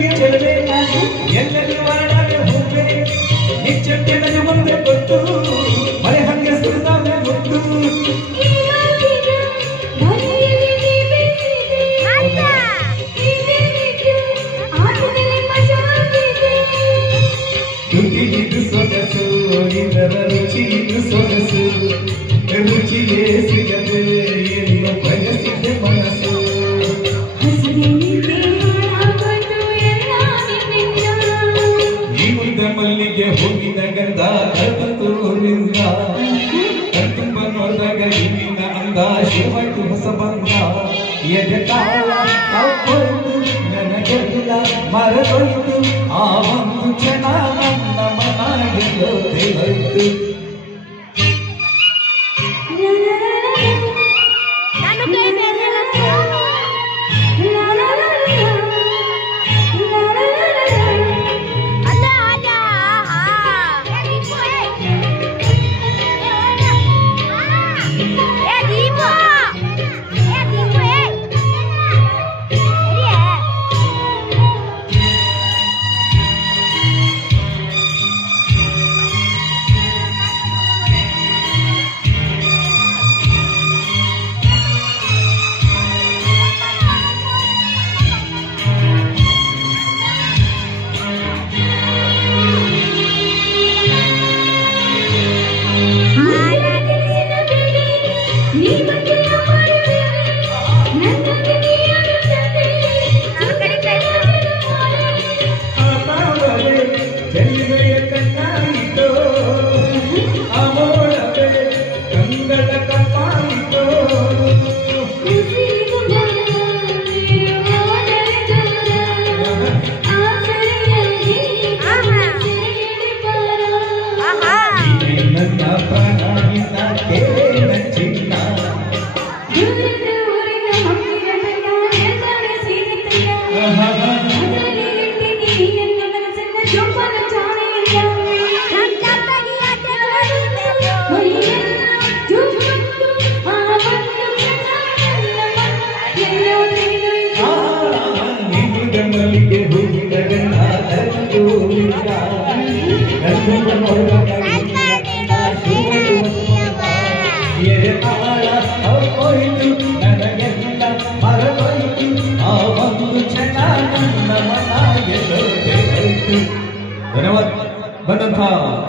ಮಲ್ಲಿಗೆ ಚೆಲುವೆ ಎಲ್ಲೆಲ್ಲಿ ವಾಡಾಗ ಹೋಗ್ರೆ ನಿಚ್ಚಕ್ಕೆ ನನಗೆ ಮುಂದೆ ಕೊಟ್ಟು ಮಳೆ ಹಂಗೆ ಸುರಿದಾವೆ ಮುತ್ತು ರುಚಿಗಿದು ಸೊಗಸು ಇದರ ರುಚಿಗಿದು ಸೊಗಸು ರುಚಿಗೆ ಸಿಗದೆ ಎಂದು ಬಯಸಿದೆ ಮನಸ್ಸು ಈ ಮುದ್ದ ಮಲ್ಲಿಗೆ ಹೂವಿನ ಗಂಧ ಕರ್ತೂರಿಂದ ಕರ್ತುಂಬ ನೋಡಿದಾಗ ಇಲ್ಲಿನ ಅಂದ ಶಿವಟ್ಟು ಹೊಸ ಬಂದ ಎದೆ ತಾಳ ಹೋಯ್ತು ನನಗೆಲ್ಲ ಮರದೊಯ್ತು ಆ ಒಂದು ಕ್ಷಣ ನನ್ನ ಮನಗೆಲ್ಲೋ ಹೋಯ್ತು धन्यवाद बंदन था।